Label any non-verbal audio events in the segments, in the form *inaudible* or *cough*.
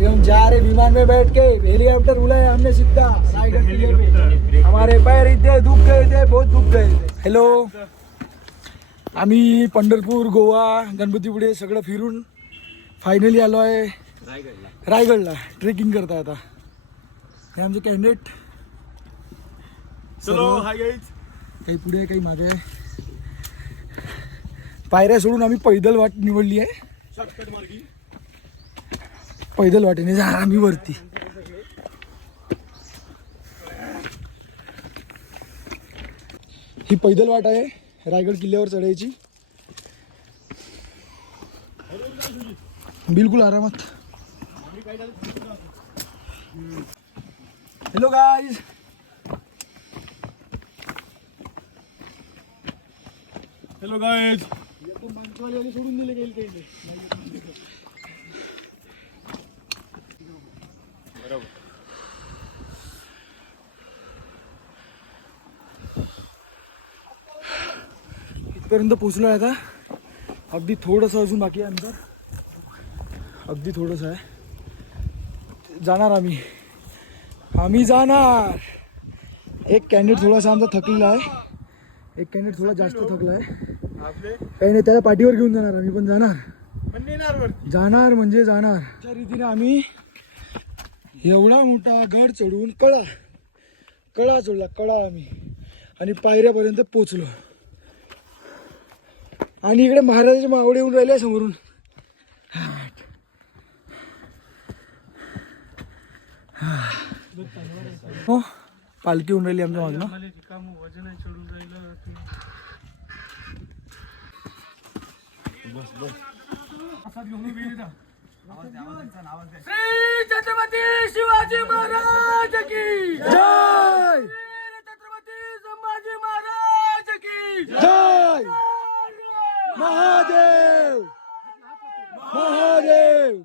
अभी हम जा रहे विमान में बैठ के। हेलीकॉप्टर उड़ाया हमने सीधा रायगढ़ हमारे पैर इतने दुख गए थे बहुत दुख गए थे। हॅलो आम्ही पंढरपूर गोवा गणपतीपुळे सगळं फिरून फायनली आलो आहे रायगडला. ट्रेकिंग करता आता. हे आमचे कॅन्डिडेट चलो काही पुढे काही मागे. पायऱ्या सोडून आम्ही पैदल वाट निवडली आहे. पैदल वाटेने जाणार आम्ही वरती. ही पैदल वाट आहे रायगड किल्ल्यावर चढायची. बिलकुल आरामात. हॅलो गाईज हॅलो गाईज सोडून दिले गेले इथपर्यंत पोचलो आहे आता. अगदी थोडंसं अजून बाकी आहे अंतर अगदी थोडंसं आहे. जाणार आम्ही. आम्ही जाणार. एक कॅन्डिडेट थोडासा आमचा थकलेला आहे. एक कॅन्डिडेट थोडा जास्त थकला आहे. काही नाही त्याला पाठीवर घेऊन जाणार आम्ही पण जाणार. जाणार म्हणजे जाणार. त्या रीतीने आम्ही एवढा मोठा गड चढून कळा कळा चढला कळा आम्ही. आणि पायऱ्यापर्यंत पोचलो आणि इकडे महाराजाचे मावळे येऊन राहिले समोरून. हो पालखी येऊन राहिली आमच्या राहिलं श्री छत्रपती शिवाजी महाराज की जय! छत्रपती संभाजी महाराज की जय! महादेव महादेव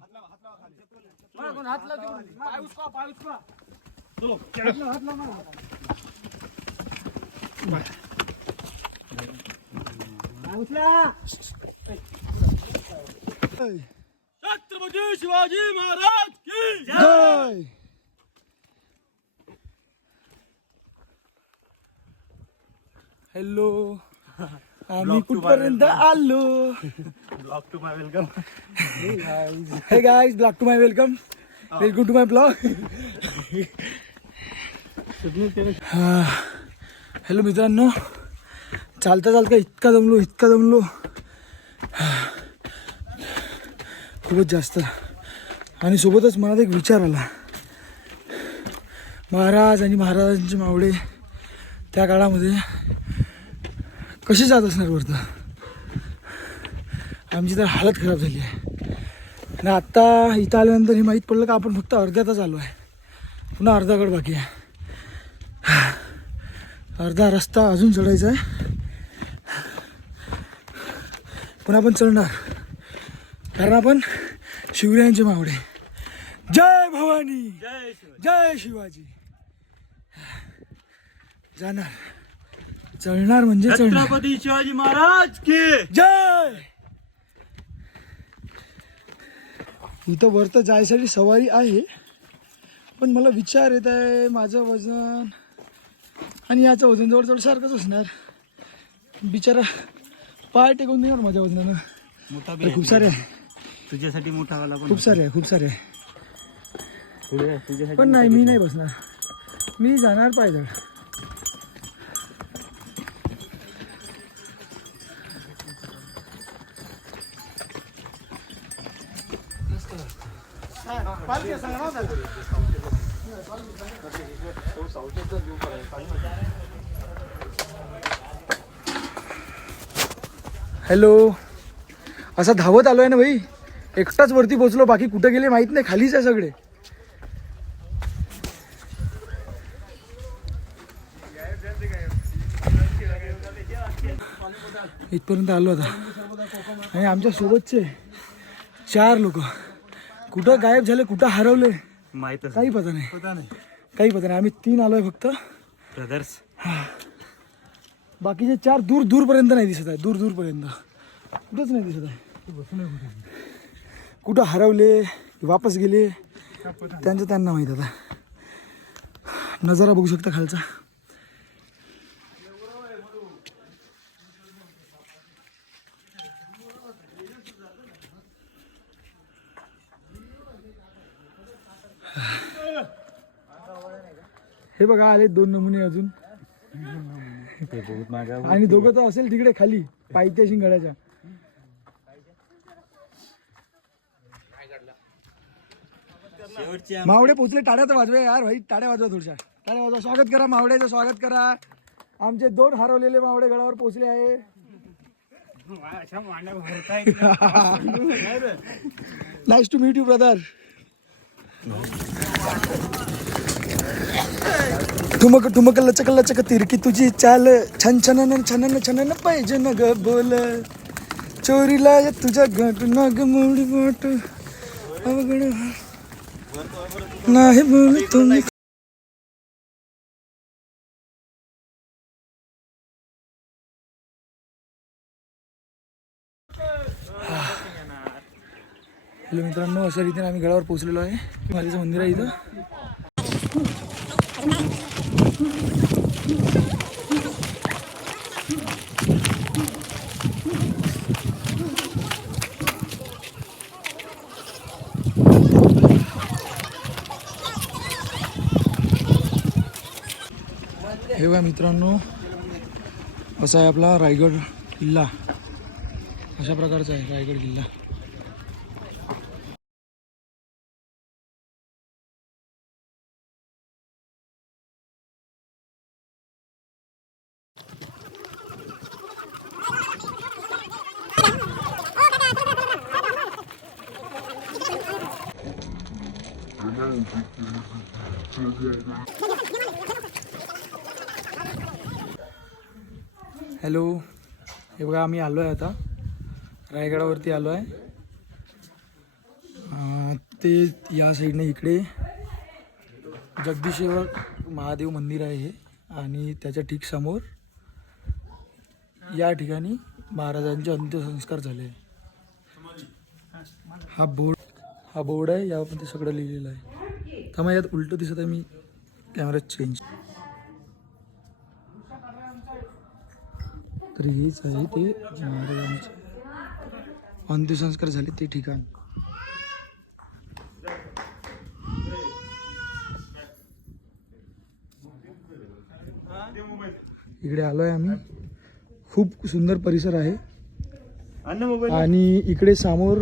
जय छत्रपती शिवाजी महाराज की जय हॅलो आम्ही कुठपर्यंत आलो? Blog to my welcome hey guys blog to my welcome welcome to my blog hello मित्रांनो. चालता चालता इतका दमलो इतका दमलो खूपच जास्त. आणि सोबतच मनात एक विचार आला. महाराज आणि महाराजांचे मावळे त्या काळामध्ये कसे जात असणार वरतं? आमची तर हालत खराब झाली आहे. आणि आत्ता इथं आल्यानंतर हे माहीत पडलं का आपण फक्त अर्ध्या तास आलो आहे. पुन्हा अर्धा गड बाकी आहे. अर्धा रस्ता अजून चढायचा आहे. पण आपण चढणार. कारण आपण शिवरायांचे मावडे जय भवानी! जय शिवाजी. जय शिवाजी. जाणार. चढणार म्हणजे चढणार. छत्रपती शिवाजी महाराज की? जय! इथं वरतं जायसाठी सवारी आहे पण मला विचार येत आहे माझं वजन. आणि याचं वजन जवळजवळ सारखंच असणार. बिचारा पाय टेकून देणार माझ्या वजनानं. मोठा खूप सारे आहे. तुझ्यासाठी मोठा वाला पण खूप सारे आहे. खूप सारे आहे. तुझ्यासाठी पण नाही मी नाही बसणार. मी जाणार पायदळ. हॅलो. असा धावत आलोय ना भाई. एकटाच वरती पोचलो बाकी कुठे गेले माहीत नाही खालीच आहे सगळे. इथपर्यंत आलो आता. आणि आमच्या सोबतचे चार लोक. कुठं गायब झाले कुठं हरवले? माहितच काही पता नाही. पता नाही. काही पता नाही. आम्ही तीन आलोय फक्त. ब्रदर्स बाकीचे चार दूर दूरपर्यंत नाही दिसत आहे. दूर दूरपर्यंत. कुठंच नाही दिसत आहे. कुठं हरवले की वापस गेले त्यांचं त्यांना माहीत आता. नजारा बघू शकता खालचा. हे बघा आले दोन नमुने अजून. आणि दोघं तर असेल तिकडे खाली पायथ्या शिंगाड्याच्या. मावडे पोचले टाळ्या तर वाजवे यार भाई टाळ्या वाजवा थोडशा. टाळ्या वाजवा. स्वागत करा मावड्याचं स्वागत करा. आमचे दोन हरवलेले मावडे गडावर पोचले आहे. Nice to meet you brother ठुमक ठुमक लचक लचक तिरकी तुझी चाल. छन छान छान छनन पाहिजे न ग बोल. चोरीला या तुझ्या घट न ग मोडी वाट. अवघड. नाही बोल तुम्ही हॅलो मित्रांनो अशा रीतीने आम्ही गडावर पोहोचलेलो आहे. मालीचं मंदिर आहे इथं. मित्रांनो असा आहे आपला रायगड किल्ला. अशा प्रकारचा आहे रायगड किल्ला हॅलो हे बघा आम्ही आलो आहे आता. रायगडावरती आलो आहे ते या साईडने इकडे जगदीश्वर महादेव मंदिर आहे हे आणि त्याच्या ठीक समोर या ठिकाणी महाराजांचे अंत्यसंस्कार झाले. हा बोर्ड हा बोर्ड आहे यावर पण ते सगळं लिहिलेलं आहे. तर मग यात उलटं दिसत आहे मी कॅमेरा चेंज तर हेच आहे ते महाराजांचे अंत्यसंस्कार झाले ते ठिकाण. इकडे आलोय आम्ही. खूप सुंदर परिसर आहे. आणि इकडे समोर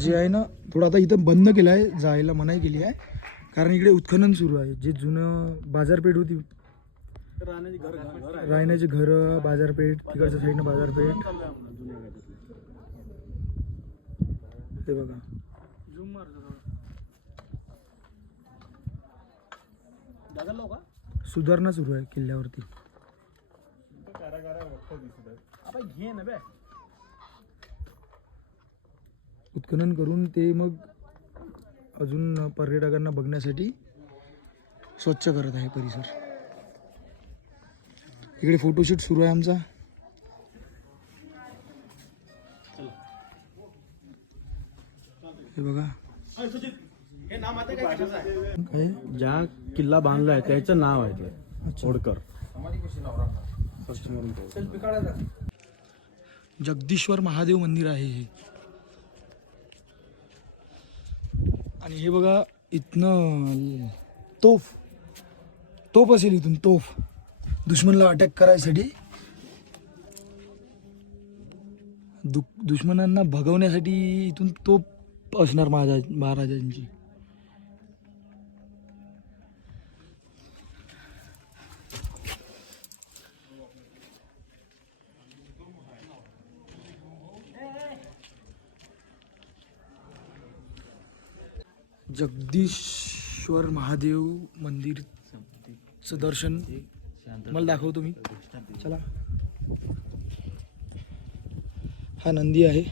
जे आहे ना थोडं आता इथं बंद केलं आहे जायला मनाई केली आहे. कारण इकडे उत्खनन सुरू आहे. जे जुनं बाजारपेठ होती राहण्याचे घर बाजारपेठ तिकडच्या साईडनं बाजारपेठ ते बघा. सुधारणा सुरू आहे किल्ल्यावरती. उत्खनन करून ते मग अजून पर्यटकांना बघण्यासाठी स्वच्छ करत आहे परिसर. इकडे फोटोशूट सुरू आहे आमचा. हे बघा. काय? ज्या किल्ला बांधलाय त्याचं नाव आहे ते. अच्छा. होडकर जगदीश्वर महादेव मंदिर आहे हे. आणि हे बघा इथनं तोफ. तोफ असेल इथून तोफ. दुश्मनला अटॅक करायसाठी दु दुश्मनांना भगवण्यासाठी इथून तोप असणार महाराज महाराजांची. जगदीश्वर महादेव मंदिरचं दर्शन मला दाखवतो मी चला. हा नंदी आहे.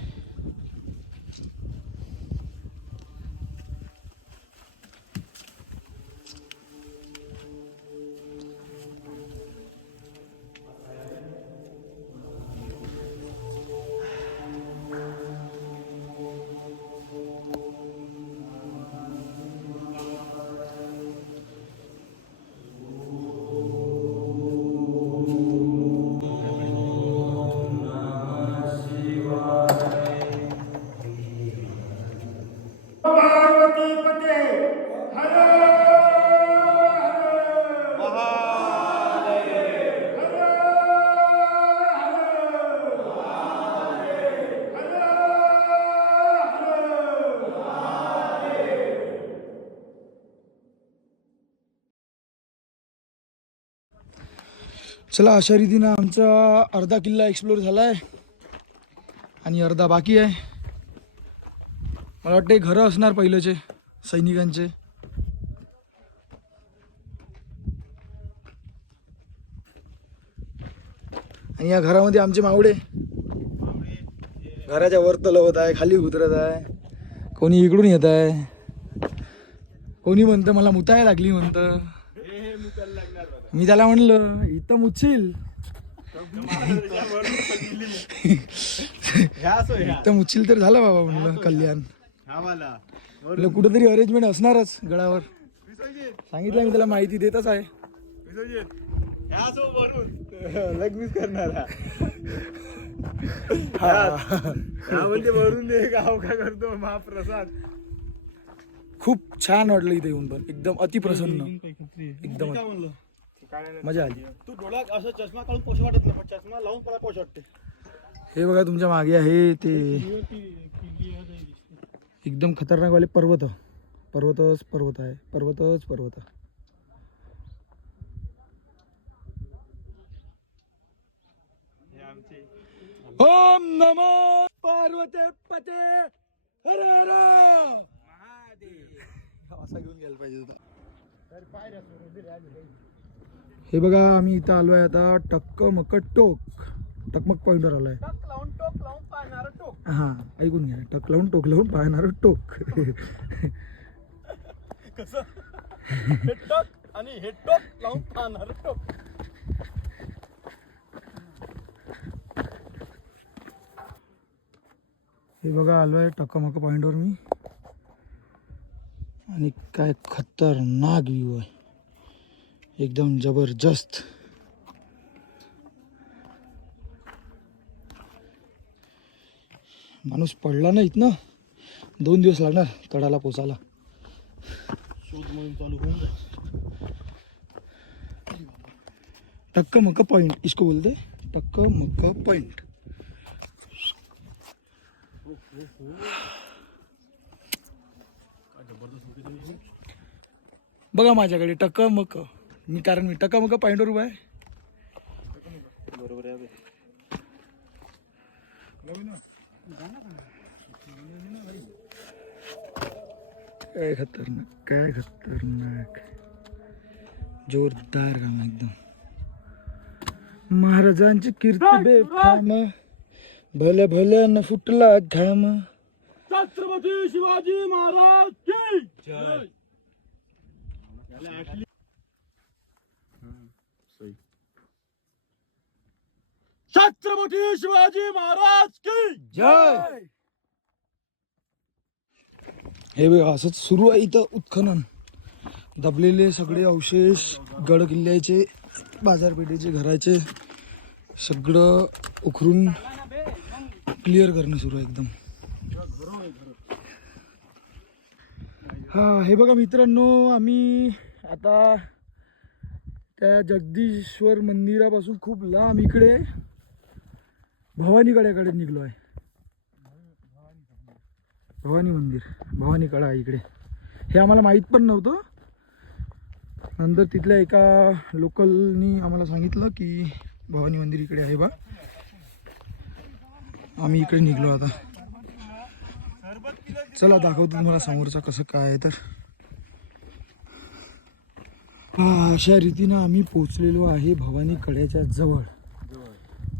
चला अशा रीतीनं आमचा अर्धा किल्ला एक्सप्लोर झाला आहे आणि अर्धा बाकी आहे. मला वाटतं घरं असणार पहिलेचे सैनिकांचे. आणि या घरामध्ये आमचे मावडे घराच्या वर तलवत आहे खाली उतरत आहे. कोणी इकडून येत आहे. कोणी म्हणतं मला मुताय लागली म्हणतं. मी त्याला म्हणलं इथं मुच्छील इथं मुच्छील तर झालं बाबा म्हणलं कल्याण. म्हणलं कुठंतरी अरेंजमेंट असणारच गडावर सांगितलं मी त्याला माहिती देतच आहे. *laughs* लग्नच करणारा हा. म्हणजे वरून दे गाव का करतो महाप्रसाद. खूप छान वाटलं इथे येऊन पण एकदम अतिप्रसन्न. एकदम मजा आली. तू डोळ्यात असं चष्मा काढून पोष वाटत नाही पण चष्मा लावून मला पोष वाटते. हे बघा तुमच्या मागे आहे ते एकदम खतरनाक वाले पर्वत. पर्वतच पर्वत आहे. पर्वतच पर्वत. ओम नमो पार्वते पते. हर हर. असा घेऊन गेला पाहिजे होता. हे बघा आम्ही इथं आलोय आता टक्क मक टोक. टकमक लावून पाहणार टोक. हा ऐकून घ्या. टक लावून टोक लावून पाहणार टोक. हे आणि हे टोक लावून पाहणार टोक. हे बघा आलोय टक्कमक पॉइंटवर मी. आणि काय खतरनाक व्ह्यू आहे. एकदम जबरदस्त माणूस पडला ना इथनं. दोन दिवस लागणार तडाला पोचायला. शोध मोहीम चालू होऊन. टक्क मक्का पॉइंट इसको बोलते टक्क मक्का पॉइंट बघा माझ्याकडे टक्क मक मी कारण मी टक्का मक्का पॉइंटवर उभा आहे. बरोबर आहे. काय खतरनाक काय खतरनाक. जोरदार काम एकदम. महाराजांची कीर्ती बेफाम. भल्या भल्या न फुटला घाम. छत्रपती शिवाजी महाराज की जय. छत्रपती शिवाजी महाराज की जय। हे बघ असंच सुरू आहे इथं उत्खनन. दबलेले सगळे अवशेष गड किल्ल्याचे बाजारपेठेचे घराचे सगळं उखरून क्लिअर करणं सुरू आहे एकदम. हा हे बघा मित्रांनो आम्ही आता त्या जगदीश्वर मंदिरापासून खूप लांब इकडे भवानीकड्याकडे निघलो आहे. भवानी मंदिर भवानी कडा आहे इकडे. हे आम्हाला माहीत पण नव्हतं. नंतर तिथल्या एका लोकलनी आम्हाला सांगितलं की भवानी मंदिर इकडे आहे बा. आम्ही इकडे निघलो आता. चला दाखवतो तुम्हाला समोरचा कसं काय आहे तर. अशा रीतीनं आम्ही पोचलेलो आहे भवानी कड्याच्या जवळ.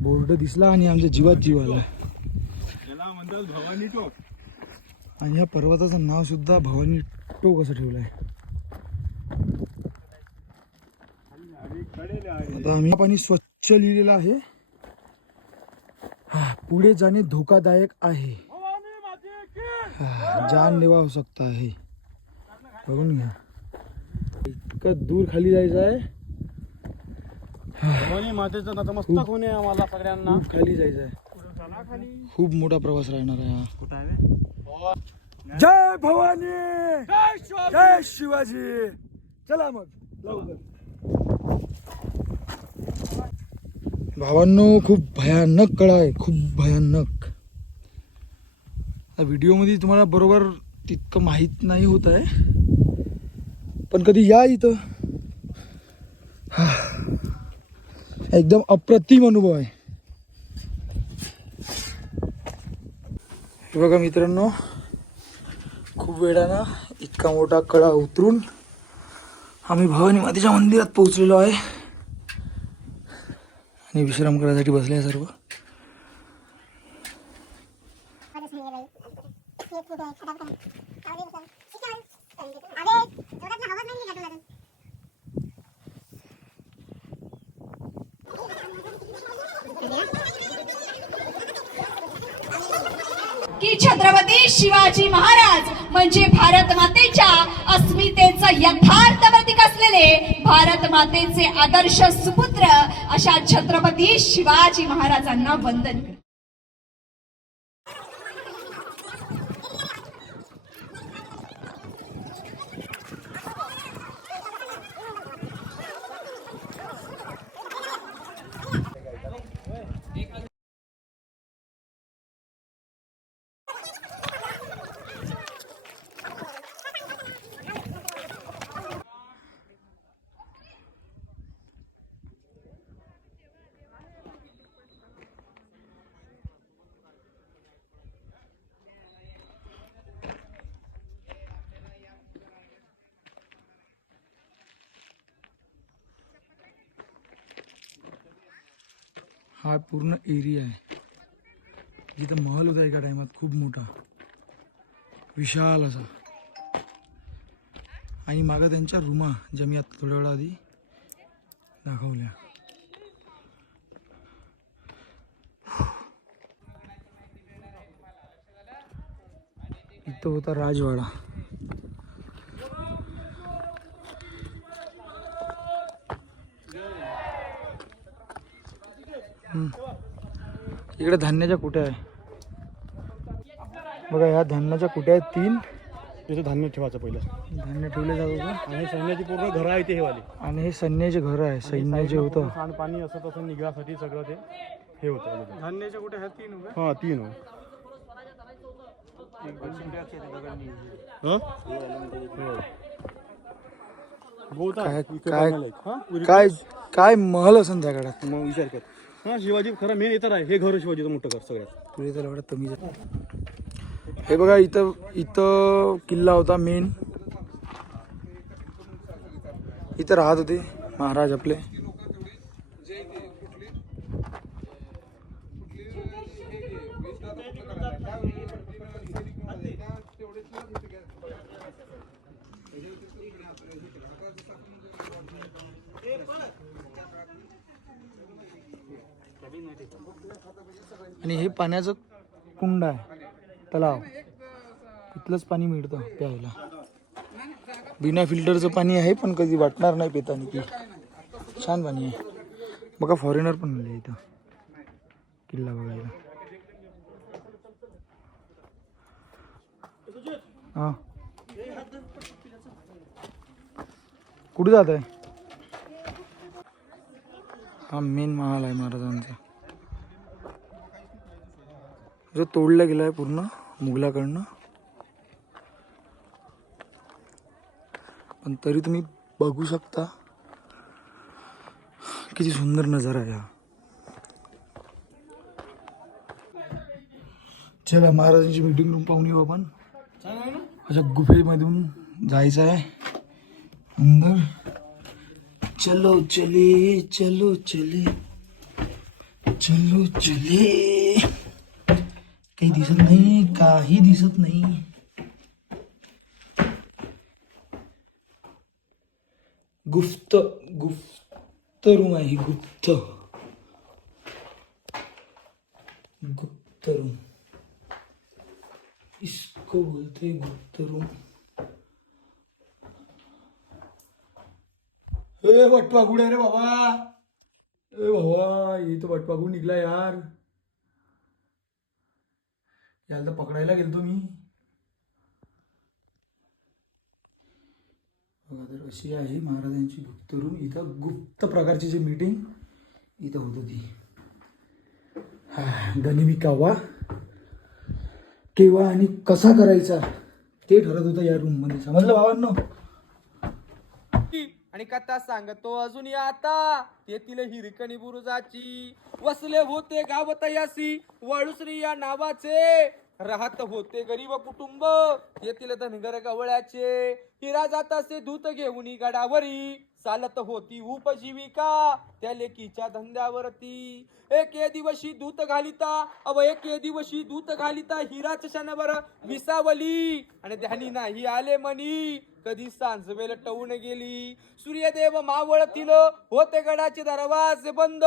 बोर्ड दिसला आणि आमच्या जीवात जीव आला. भवानी टोक आणि या पर्वताचं नाव सुद्धा भवानी टोक असं ठेवलं आहे आता आम्ही पाणी स्वच्छ लिहिलेलं आहे. हा, पुढे जाणे धोकादायक आहे. जान माते होऊ जानलेवा हो सकता है बघून घ्या. इतकं दूर खाली जायचं आहे. भवानी मातेचं नतमस्तक होणे आम्हाला सगळ्यांना? खूप खाली जायचं आहे. खूप मोठा प्रवास राहणार आहे हा. कुठं जय भवानी! जय शिवाजी! चला मग लवकर. भावांनो खूप भयानक कळा आहे. खूप भयानक. व्हिडिओमध्ये तुम्हाला बरोबर तितकं माहीत नाही होत आहे. पण कधी या इथं. हा. एकदम अप्रतिम अनुभव आहे. बघा मित्रांनो खूप वेळानं इतका मोठा कडा उतरून आम्ही भवानी मातेच्या मंदिरात पोहोचलेलो आहे. आणि विश्राम करायसाठी बसले आहे सर्व. की छत्रपती शिवाजी महाराज म्हणजे भारत मातेच्या अस्मितेचं यथार्थ प्रतीक असलेले भारत मातेचे आदर्श सुपुत्र अशा छत्रपती शिवाजी महाराजांना वंदन हा पूर्ण एरिया आहे. जिथं महल होता एका टायमात खूप मोठा. विशाल असा. आणि मागं त्यांच्या रूमा ज्या मी आता थोड्या वेळा आधी दाखवल्या. इथं होता राजवाडा. इकडे धान्याच्या कुट्या आहे? बघा ह्या धान्याच्या कुट्या आहेत तीन? तिथे धान्य ठेवायचं पहिलं. धान्य ठेवले जात होतं आणि सैन्याची पूर्ण घरं आहे ते हे वाली आणि हे सैन्याचे घर आहे सैन्य जे होतं. सांडपाणी असं तसं निघण्यासाठी सगळं ते हे होतं. धान्याच्या कुठे ह्या तीन हा तीन हो. काय इकडे काय. हा? काय काय महल असन त्या काळात मग विचार कर. हा शिवाजी खरं मेन येतात आहे. हे घर शिवाजीचं मोठं घर सगळ्यात. तुझे त्याला वाटत कमी हे बघा इथं इथं किल्ला होता मेन इथं राहत होते महाराज आपले. आणि हे पाण्याचं कुंड आहे तलाव. तिथलंच पाणी मिळतं प्यायला. बिना फिल्टरचं पाणी आहे पण कधी वाटणार नाही पितानी की छान पाणी आहे. बघा फॉरेनर पण आले इथं. किल्ला बघायला. हा. कुठे जात आहे हा मेन महाल आहे महाराजांचा. जो तोडला गेला आहे पूर्ण मुघलाकडनं. पण तरी तुम्ही बघू शकता किती सुंदर नजारा आहे हा. चला महाराजांची मीटिंग रूम पाहून येऊ आपण. अशा गुफेमधून जायचं आहे. अंदर. चलो चले चलो चले. चलो चले. काही दिसत नाही, काही दिसत नाही। गुप्त गुप्त रूम आहे ही गुप्त। गुप्त रूम। इसको बोलते गुप्त रूम। ए वटवागुड आहे रे बाबा। ए बाबा ये तो वटवागुड निघला यार। याला तर पकडायला गेलतो मी. बघा तर अशी आहे महाराजांची गुप्त रूम इथं गुप्त प्रकारची जी मीटिंग इथं होत होती. हा, गनिमी कावा केव्हा आणि कसा करायचा ते ठरत होतं या रूममध्ये समजलं बाबांना आणि कथा सांगतो अजून या आता. तेथील हिरकणी बुरुजाची वसले होते गाव तयासी वळुश्री या नावाचे. राहत होते गरीब कुटुंब. येथील धनगर गवळ्याचे. हिरा जात असे दूत घेऊन गडावरी. चालत होती उपजीविका त्या लेकीच्या धंद्यावरती. एके दिवशी दूत घालिता. अव एके दिवशी दूत घालिता हिराच क्षणावर विसावली. आणि ध्यानी नाही आले मनी. कधी सांज वेळ टवून गेली. सूर्यदेव मावळतील. होते गडाचे दरवाजे बंद.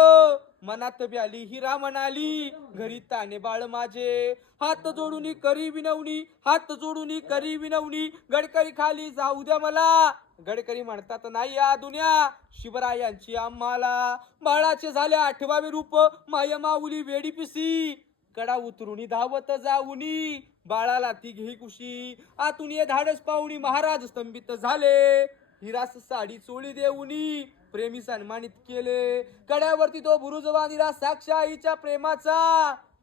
मनात ब्याली हिरा म्हणाली घरी ताने बाळ माझे. हात जोडून करी विनवणी हात जोडून करी विनवणी. गडकरी खाली जाऊ द्या मला. गडकरी म्हणतात नाही या दुन्या. शिवरायांची आम्हाला. बाळाचे झाले आठवावे रूप. माय माऊली वेडी पिसी. कडा उतरुणी धावत जाऊनी. बाळाला ती घे कुशी. आतून ये धाडस पाहुणी महाराज स्तंभित झाले. हिरास साडी चोळी देऊनी. प्रेमी सन्मानित केले. कड्यावरती तो बुरुज बांधिला साक्ष आईच्या प्रेमाचा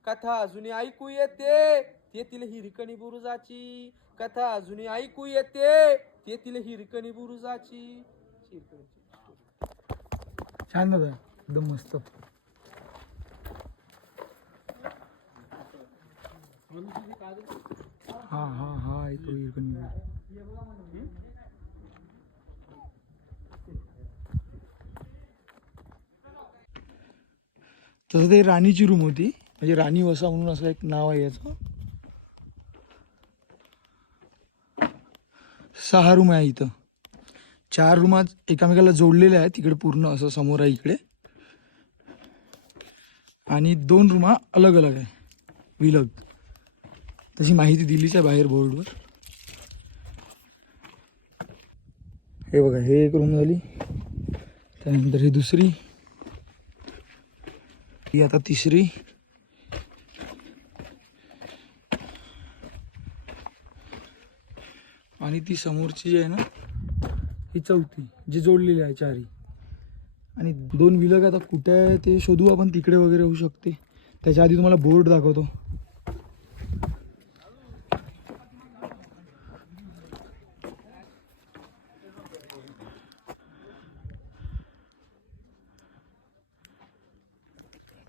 कथा अजूनही ऐकू येते. तेथील हिरकणी बुरुजाची कथा अजूनही ऐकू येते. तेथील हिरकणी बुरुजाची छान दादा एकदम मस्त. हा हा हा येतो हिरकणी तसं ते राणीची रूम होती. म्हणजे राणी वसा म्हणून असं एक नाव आहे याचं. सहा रूम आहे इथं. चार रूमात एकामेकाला जोडलेल्या आहेत. तिकडे पूर्ण असं समोर आहे इकडे. आणि दोन रूमा अलग अलग आहे. विलग. तशी माहिती दिलीच आहे बाहेर बोर्डवर हे बघा हे एक रूम झाली. त्यानंतर ही दुसरी. ही आता तिसरी. आणि ती समोरची जी आहे ना ही चौथी जी जोडलेली आहे चारी. आणि दोन विलग आता कुठे आहे ते शोधू आपण तिकडे वगैरे होऊ शकते. त्याच्या आधी तुम्हाला बोर्ड दाखवतो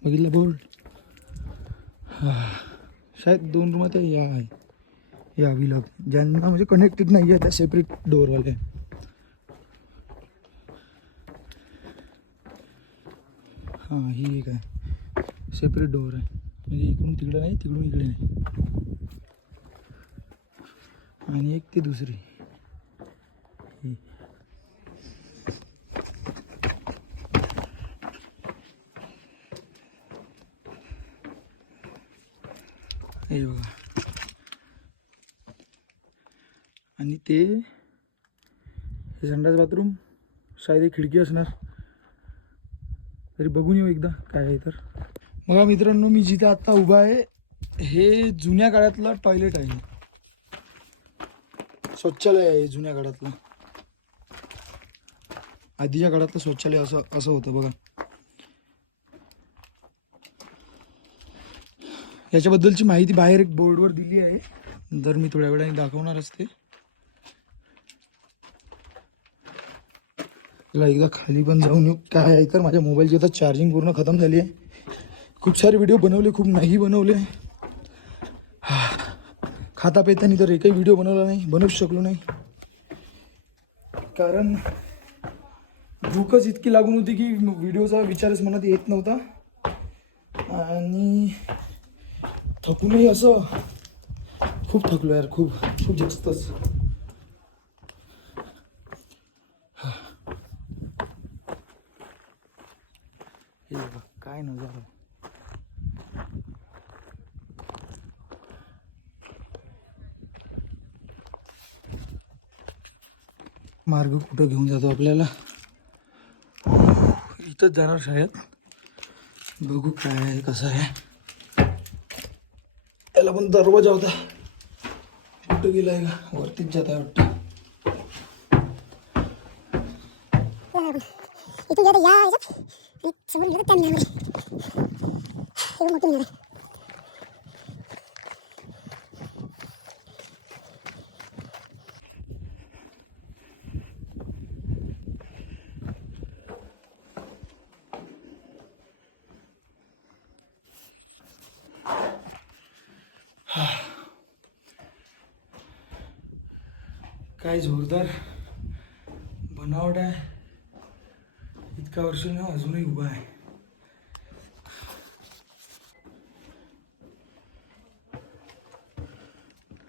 बघितलं बोर्ड हा शायद दोन रूमात आहे या आहे. या विलग ज्यांना म्हणजे कनेक्टेड नाही आहे त्या सेपरेट डोअरवाले हां ही एक आहे. सेपरेट डोअर आहे. म्हणजे इकडून तिकडे नाही तिकडून इकडे नाही. आणि एक ती दुसरी. हे बघा. आणि ते हे संडास बाथरूम शायद एक खिडकी असणार. तरी बघून येऊ एकदा काय आहे तर. बघा मित्रांनो मी जिथे आत्ता उभा आहे हे जुन्या काळातलं टॉयलेट आहे. शौचालय आहे जुन्या काळातलं. आधीच्या काळातलं शौचालय असं असं होतं बघा. याच्याबद्दलची माहिती बाहेर एक बोर्डवर दिली आहे. जर मी थोड्या वेळाने दाखवणार असते. चला एकदा खाली पण जाऊन येऊ. काय आहे तर माझ्या मोबाईलची आता चार्जिंग पूर्ण खतम झाली आहे. खूप सारे व्हिडिओ बनवले खूप नाही बनवले. हा. खाता पेतानी तर एकही व्हिडिओ बनवला नाही बनवूच शकलो नाही. कारण भूकच इतकी लागून होती की व्हिडिओचा विचारच मनात येत नव्हता. आणि थकूनही असं खूप थकलो यार खूप खूप जास्तच हे बघा काय नजारा मार्ग कुठं घेऊन जातो आपल्याला इथंच जाणार शाळेत बघू काय आहे कसं आहे त्याला पण दरवाजा होता. कुठं गेलाय का? वरतीच जात आहे वाटतं. हो, हो. इथून गेलं या समोर गेलं त्या मिळामध्ये मोठं मिळालं काय जोरदार बनावट आहे. इतका वर्ष ना अजूनही उभा आहे.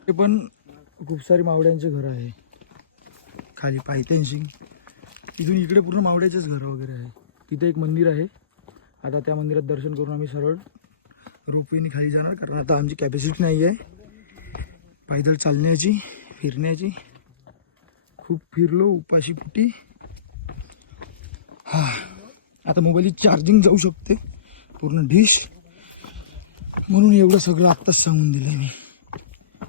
हे पण खूप सारी मावड्यांचे घर आहे. खाली पायथ्यांशी. इथून इकडे पूर्ण मावड्याचेच घरं वगैरे आहे. तिथे एक मंदिर आहे. आता त्या मंदिरात दर्शन करून आम्ही सरळ रोपवेने खाली जाणार कारण आता आमची कॅपॅसिटी नाही आहे पायदळ चालण्याची फिरण्याची. खूप फिरलो उपाशी पुटी हा. आता मोबाईलची चार्जिंग जाऊ शकते. पूर्ण डिश म्हणून एवढं सगळं आत्ताच सांगून दिलं मी.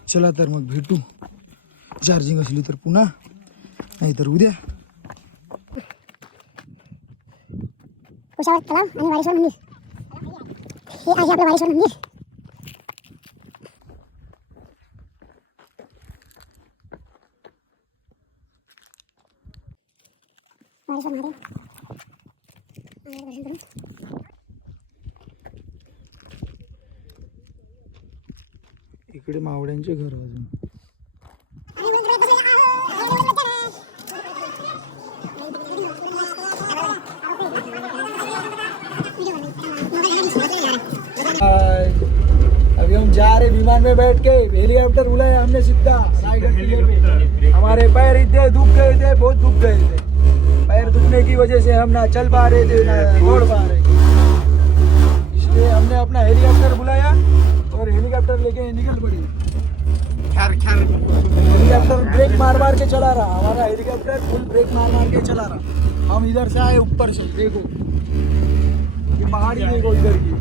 चला तर मग भेटू. चार्जिंग असली तर पुन्हा. नाही तर उद्या. कुशावर तलाव आणि वारेश्वर मंदिर. हे आहे आपलं वारेश्वर मंदिर वारेश्वर महादेव महादेव दर्शन करून इकडे मावड्यांचे घर अजून. अभी हम जा रहे विमान में बैठ के. हेलीकॉप्टर बुलाया हमने सीधा. रायगढ़ हमारे पैर इतने दुख गए थे बहुत दुख गए थे. पैर दुखने की वजह से हम ना चल पा रहे थे ना दौड़ पा रहे इसलिए हमने अपना हेलीकॉप्टर बुलाया. और हेलीकॉप्टर लेके निकल पड़ी। खैर खैर। हेलीकॉप्टर ब्रेक मार मार के चला रहा। हमारा हेलीकॉप्टर फुल ब्रेक मार मार के चला रहा। हम इधर से आए ऊपर से देखो। ये पहाड़ी देखो इधर की।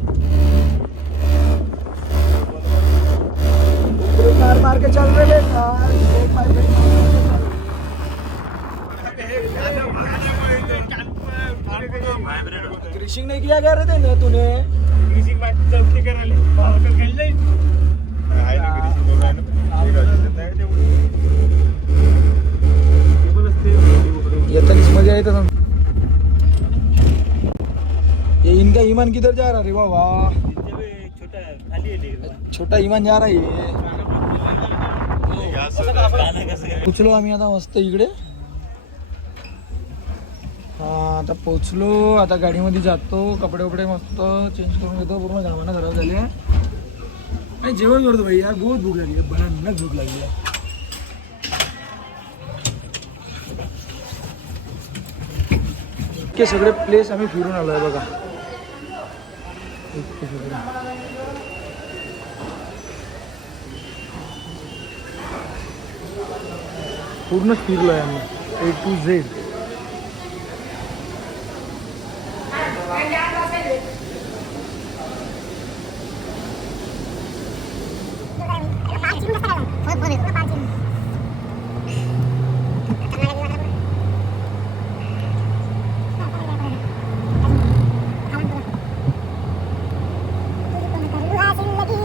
ब्रेक मार मार के चल रहे ब्रेक मार ब्रेक मार ग्रीसिंग नहीं किया क्या रहते ना तूने. येतानीसमध्ये आहे तर ये इनका ईमान किधर जा रहा रे बाबा? छोटा ईमान जा रहा है पोचलो आम्ही आता मस्त इकडे. हा आता पोचलो आता गाडीमध्ये जातो कपडे वपडे मस्त चेंज करून घेतो पूर्ण घामाना खराब झाले. आणि जेवण करतो भाई यार बहुत भूक लागली आहे भयानक भूक लागली. आहे इतके सगळे प्लेस आम्ही फिरून आलोय बघा. इतके सगळे. पूर्णच फिरलोय आम्ही ए टू झेड